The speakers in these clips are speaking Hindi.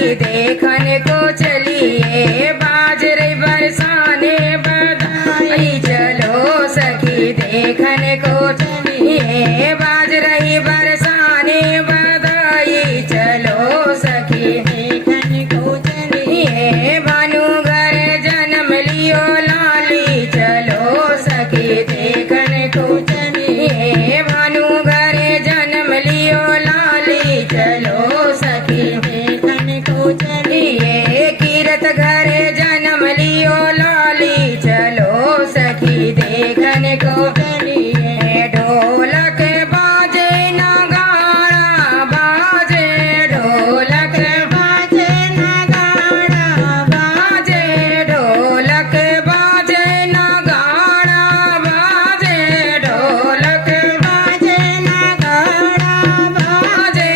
सखी देखने को चलिए, बाज रही बरसाने बधाई। चलो सखी देखने को चलिए, बाज रही बरसाने बधाई। चलो सखी देखने को चलिए, भानु घर जन्म लियो लाली। चलो सखी देखने को चलिए, भानु घर जन्म लियो लाली। चलो सखी देखने को चलिए, कीरत घर जन्म लियो लाली। चलो सखी देखने को चलिए, ढोलक बाजे नगाड़ा बाजे, ढोलक बाजे नगाड़ा बाजे, ढोलक बाजे नगाड़ा बाजे, ढोलक बाजे नगाड़ा बाजे,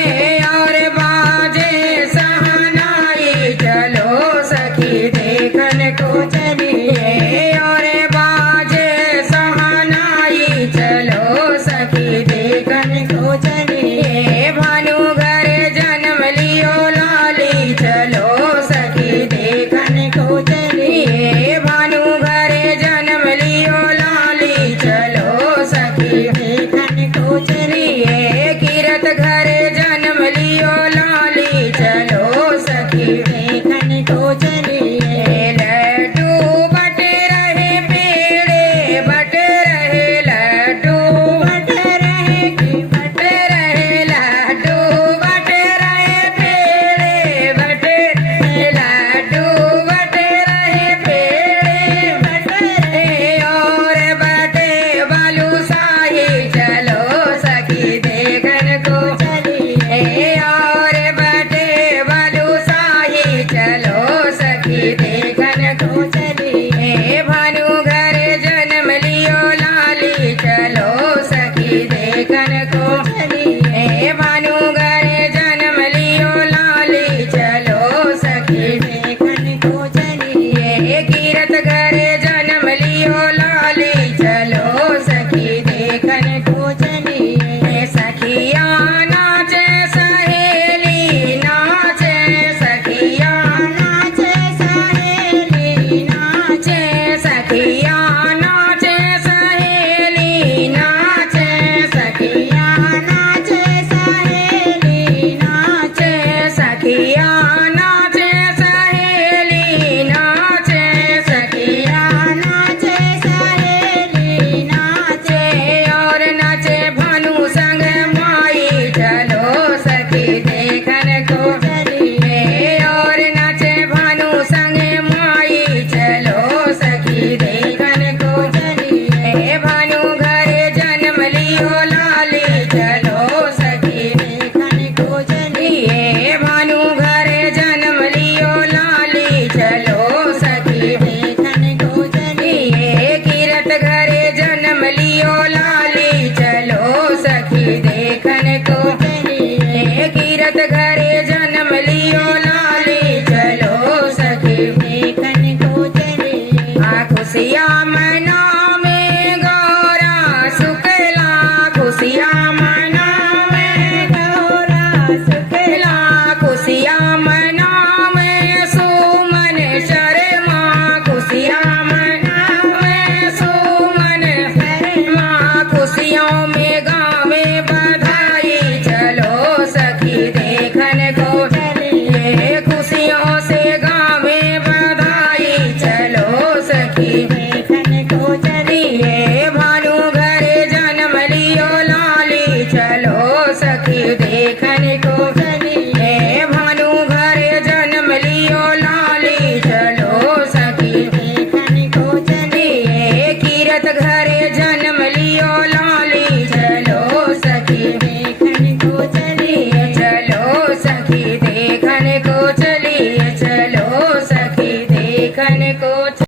और बाजे सहनाई। चलो सखी देखने को चलिए, और बाजे सहनाई। चलो सखी देखने को चलिए, भानु घर जन्म लियो लाली। चलो सखी देखने को चलिए, भानु घर जन्म लियो लाली। चलो सखी देखने को चलिए, कीरत घर जन्म लियो लाली। चलो सखी देखने को चलिए, लड्डू बट रहे पेड़े बट रहे, लड्डू बट रहे बट रहे, लड्डू बट रहे पेड़े बट रहे, लड्डू बट रहे पेड़े बट रहे, और बटे बालूशाही। चलो सखी देखने को चलिए, और बटे बालूशाही। चलो सखी देखने को चलिए, भानु घर जन्म लियो लाली। चलो सखी देखने को चलिए, भानु घर जन्म लियो लाली। चलो सखी देखने को चलिए, कीरत घर जन्म लियो लाली। चलो सखी देखने को चलिए, सखिया नाचे सहेली नाचे, सखिया नाचे सहेली नाचे, सखिया नाचे सहेली नाचे, सखिया नाचे सहेली नाचे, सखिया नाचे सहेली नाचे, सखिया नाचे सहेली नाचे, और नाचे भानु संग माई। चलो सखी देखने को चलिए, और नाचे भानु संग माई। चलो सखी देखने को चलिए, भानु घर जन्म लियो लाली। चलो सखी देखने को चलिए, भानु घर जन्म लियो लाली। चलो सखी देखने को चलिए, कीरत घर जन्म लियो लाली। चलो सखी देखने को चलिए, कीरत घर जन्म लियो लाली। चलो सखी देखने को चलिए, खुशियाँ मनावे गौरा शुक्ला, खुशियाँ मनावे गौरा शुक्ला, खुशियाँ मनावे सुमन शर्मा, खुशियाँ मनावे सुमन शर्मा, खुशियों में गावे बधाई। चलो सखी देखने को चलिए, खुशियों से गावे बधाई। चलो सखी